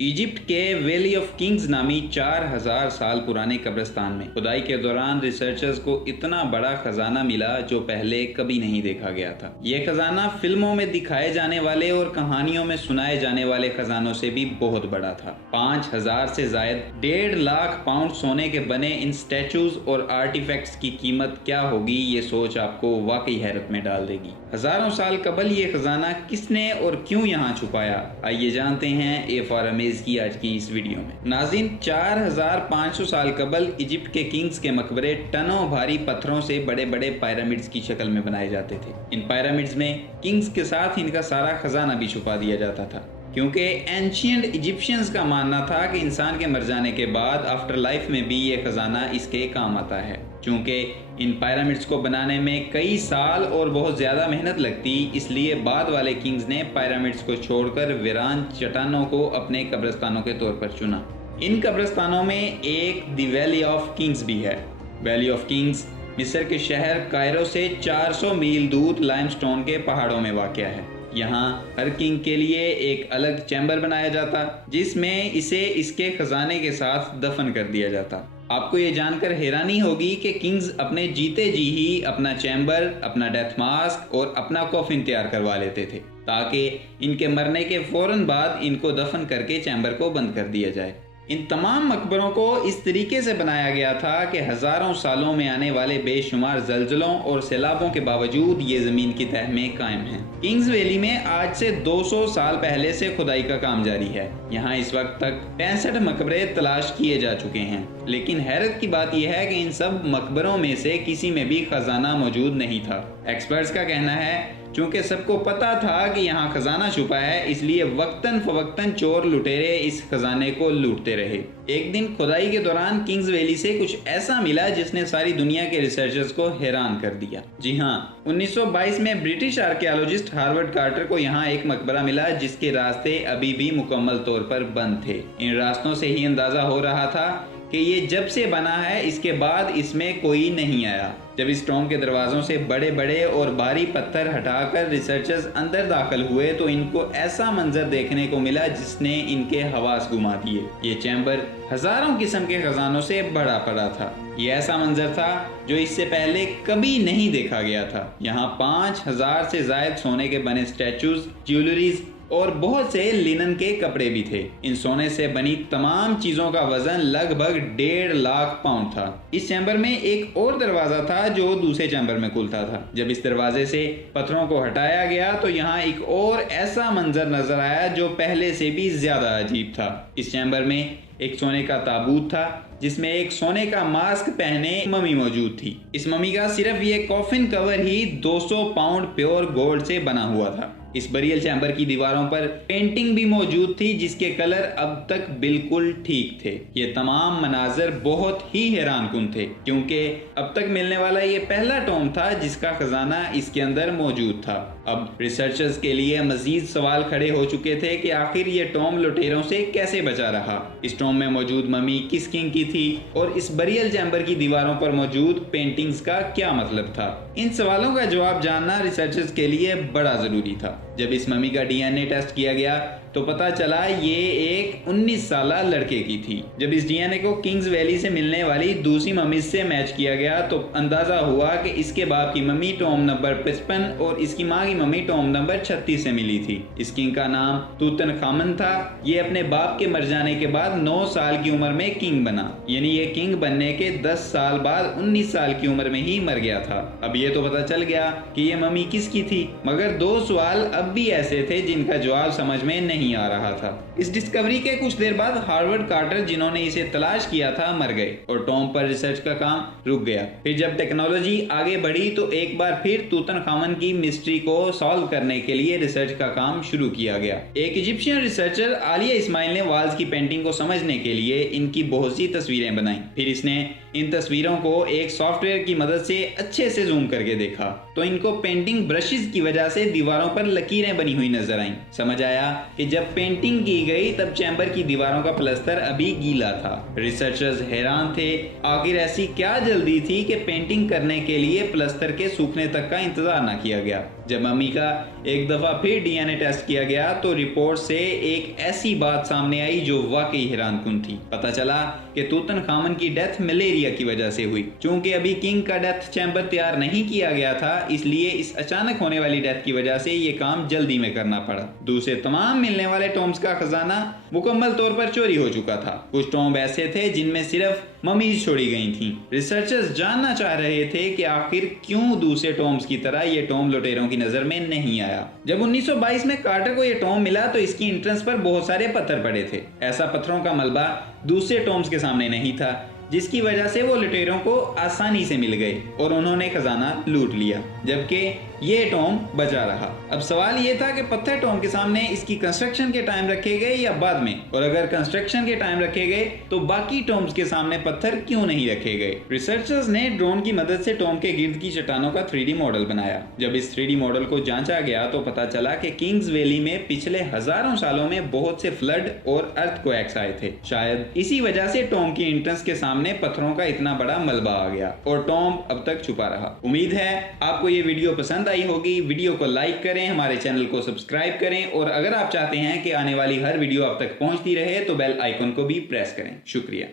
Egypt के valley of Kings नामी 4000 साल पुराने कब्रिस्तान में खुदाई के दौरान रिसर्चर्स को इतना बड़ा खजाना मिला जो पहले कभी नहीं देखा गया था। यह खजाना फिल्मों में दिखाए जाने वाले और कहानियों में सुनाए जाने वाले खजानों से भी बहुत बड़ा था। 5000 से जायद 1.5 लाख पाउंड सोने के बने इन स्टैचूज और आर्टिफैक्ट्स की कीमत क्या होगी, ये सोच आपको वाकई हैरत में डाल देगी। हजारों साल कबल ये खजाना किसने और क्यों यहाँ छुपाया, आइए जानते हैं ए फॉर अमेज की आज की इस वीडियो में। नाज़रीन, 4500 साल कबल इजिप्ट के किंग्स के मकबरे टनों भारी पत्थरों से बड़े बड़े पिरामिड्स की शक्ल में बनाए जाते थे। इन पिरामिड्स में किंग्स के साथ इनका सारा खजाना भी छुपा दिया जाता था, क्योंकि एंशिएंट इजिप्शियंस का मानना था कि इंसान के मर जाने के बाद आफ्टर लाइफ में भी ये खजाना इसके काम आता है। चूंकि इन पिरामिड्स को बनाने में कई साल और बहुत ज़्यादा मेहनत लगती, इसलिए बाद वाले किंग्स ने पिरामिड्स को छोड़कर वीरान चट्टानों को अपने कब्रिस्तानों के तौर पर चुना। इन कब्रिस्तानों में एक द वैली ऑफ किंग्स भी है। वैली ऑफ किंग्स मिस्र के शहर कायरो से 400 मील दूर लाइमस्टोन के पहाड़ों में वाक़या है। यहाँ हर किंग के लिए एक अलग चैम्बर बनाया जाता, जिसमें इसे इसके खजाने के साथ दफन कर दिया जाता। आपको ये जानकर हैरानी होगी कि किंग्स अपने जीते जी ही अपना चैम्बर, अपना डेथ मास्क और अपना कॉफिन तैयार करवा लेते थे, ताकि इनके मरने के फौरन बाद इनको दफन करके चैम्बर को बंद कर दिया जाए। इन तमाम मकबरों को इस तरीके से बनाया गया था कि हजारों सालों में आने वाले बेशुमार जलजलों और सैलाबों के बावजूद ये जमीन की तह में कायम है। किंग्स वैली में आज से 200 साल पहले से खुदाई का काम जारी है। यहाँ इस वक्त तक 65 मकबरे तलाश किए जा चुके हैं, लेकिन हैरत की बात यह है कि इन सब मकबरों में से किसी में भी खजाना मौजूद नहीं था। एक्सपर्ट्स का कहना है चूंकि सबको पता था कि यहाँ खजाना छुपा है, इसलिए वक्तन फवक्तन चोर लुटेरे इस खजाने को लूटते रहे। एक दिन खुदाई के दौरान किंग्स वैली से कुछ ऐसा मिला जिसने सारी दुनिया के रिसर्चर्स को हैरान कर दिया। जी हाँ, 1922 में ब्रिटिश आर्कियोलॉजिस्ट हार्वर्ड कार्टर को यहाँ एक मकबरा मिला जिसके रास्ते अभी भी मुकम्मल तौर पर बंद थे। इन रास्तों से ही अंदाजा हो रहा था कि ये जब से बना है इसके बाद इसमें कोई नहीं आया। जब इस टॉम के दरवाजों से बड़े बड़े और भारी पत्थर हटाकर रिसर्चर्स अंदर दाखिल हुए तो इनको ऐसा मंजर देखने को मिला जिसने इनके हवास घुमा दिए। ये चैम्बर हजारों किस्म के खजानों से भरा पड़ा था। ये ऐसा मंजर था जो इससे पहले कभी नहीं देखा गया था। यहाँ 5000 से ज्यादा सोने के बने स्टैचूज, ज्वेलरीज और बहुत से लिनन के कपड़े भी थे। इन सोने से बनी तमाम चीजों का वजन लगभग 1.5 लाख पाउंड था। इस चैम्बर में एक और दरवाजा था जो दूसरे चैम्बर में खुलता था। जब इस दरवाजे से पत्थरों को हटाया गया तो यहाँ एक और ऐसा मंजर नजर आया जो पहले से भी ज्यादा अजीब था। इस चैम्बर में एक सोने का ताबूत था जिसमें एक सोने का मास्क पहने मम्मी मौजूद थी। इस मम्मी का सिर्फ ये कॉफिन कवर ही 200 पाउंड प्योर गोल्ड से बना हुआ था। इस बरियल चैम्बर की दीवारों पर पेंटिंग भी मौजूद थी जिसके कलर अब तक बिल्कुल ठीक थे। ये तमाम मनाजर बहुत ही हैरानकुन थे, क्योंकि अब तक मिलने वाला ये पहला टॉम था जिसका खजाना इसके अंदर मौजूद था। अब रिसर्चर्स के लिए मजीद सवाल खड़े हो चुके थे कि आखिर ये टॉम लुटेरों से कैसे बचा रहा, इस टॉम में मौजूद मम्मी किस किंग की थी और इस बरियल चैम्बर की दीवारों पर मौजूद पेंटिंग्स का क्या मतलब था। इन सवालों का जवाब जानना रिसर्चर्स के लिए बड़ा जरूरी था। जब इस मम्मी का डीएनए टेस्ट किया गया तो पता चला ये एक 19 साल लड़के की थी। जब इस डीएनए को किंग्स वैली से मिलने वाली दूसरी मम्मी से मैच किया गया तो अंदाजा हुआ कि इसके बाप की मम्मी टॉम नंबर 55 और इसकी माँ की मम्मी टॉम नंबर 36 से मिली थी। इस किंग का नाम तूतनखामन था। ये अपने बाप के मर जाने के बाद 9 साल की उम्र में किंग बना, यानी ये किंग बनने के 10 साल बाद 19 साल की उम्र में ही मर गया था। अब ये तो पता चल गया कि ये मम्मी किसकी थी, मगर 2 सवाल अब भी ऐसे थे जिनका जवाब समझ में नहीं आ रहा था। इस डिस्कवरी के कुछ देर बाद हार्वर्ड कार्टर, जिन्होंने इसे तलाश किया था, मर गए और टॉम पर रिसर्च का काम रुक गया। फिर जब टेक्नोलॉजी आगे बढ़ी तो एक बार फिर तूतनखामन की मिस्ट्री को सॉल्व करने के लिए रिसर्च का काम शुरू किया गया। एक इजिप्शियन रिसर्चर आलिया इस्माइल ने वाल्स की पेंटिंग को समझने के लिए इनकी बहुत सी तस्वीरें बनाई। फिर इसने इन तस्वीरों को एक सॉफ्टवेयर की मदद से अच्छे से जूम करके देखा तो इनको पेंटिंग ब्रशेस की वजह से दीवारों पर लकीरें बनी हुई नजर आईं। समझ आया कि जब पेंटिंग की गई तब चैम्बर की दीवारों का प्लास्टर अभी गीला था। रिसर्चर्स हैरान थे, आखिर ऐसी क्या जल्दी थी कि पेंटिंग करने के लिए प्लास्टर के सूखने तक का इंतजार न किया गया। जब मम्मी का एक दफा फिर डीएनए टेस्ट किया गया तो रिपोर्ट से एक ऐसी बात सामने आई जो वाकई हैरानकुन थी। पता चला कि तूतनखामन की डेथ मलेरिया की वजह से हुई। चूंकि अभी किंग का डेथ चैम्बर तैयार नहीं किया गया था, इसलिए इस अचानक होने वाली डेथ की वजह से ये काम जल्दी में करना पड़ा। दूसरे तमाम मिलने वाले टॉम्स का खजाना मुकम्मल तौर पर चोरी हो चुका था। कुछ टॉम्ब ऐसे थे जिनमें सिर्फ ममीज छोड़ी गई थीं। रिसर्चर्स जानना चाह रहे थे कि आखिर क्यों दूसरे टॉम्स की तरह ये टॉम्ब लुटेरों की नजर में नहीं आया। जब 1922 में कार्टर को ये टॉम्ब मिला तो इसकी एंट्रेंस पर बहुत सारे पत्थर पड़े थे। ऐसा पत्थरों का मलबा दूसरे टॉम्स के सामने नहीं था, जिसकी वजह से वो लुटेरों को आसानी से मिल गए और उन्होंने खजाना लूट लिया, जबकि ये टॉम्ब बचा रहा। अब सवाल ये था कि पत्थर टॉम्ब के सामने इसकी कंस्ट्रक्शन के टाइम रखे गए या बाद में, और अगर कंस्ट्रक्शन के टाइम रखे गए तो बाकी टॉम्ब्स के सामने पत्थर क्यों नहीं रखे गए। रिसर्चर्स ने ड्रोन की मदद से टॉम्ब के गिर्द की चट्टानों का 3D मॉडल बनाया। जब इस 3D मॉडल को जांचा गया तो पता चला कि किंग्स वैली में पिछले हजारों सालों में बहुत से फ्लड और अर्थक्वेक्स आए थे। शायद इसी वजह से टॉम्ब की एंट्रेंस के सामने पत्थरों का इतना बड़ा मलबा आ गया और टॉम्ब अब तक छुपा रहा। उम्मीद है आपको ये वीडियो पसंद आई होगी। वीडियो को लाइक करें, हमारे चैनल को सब्सक्राइब करें और अगर आप चाहते हैं कि आने वाली हर वीडियो आप तक पहुंचती रहे तो बेल आइकन को भी प्रेस करें। शुक्रिया।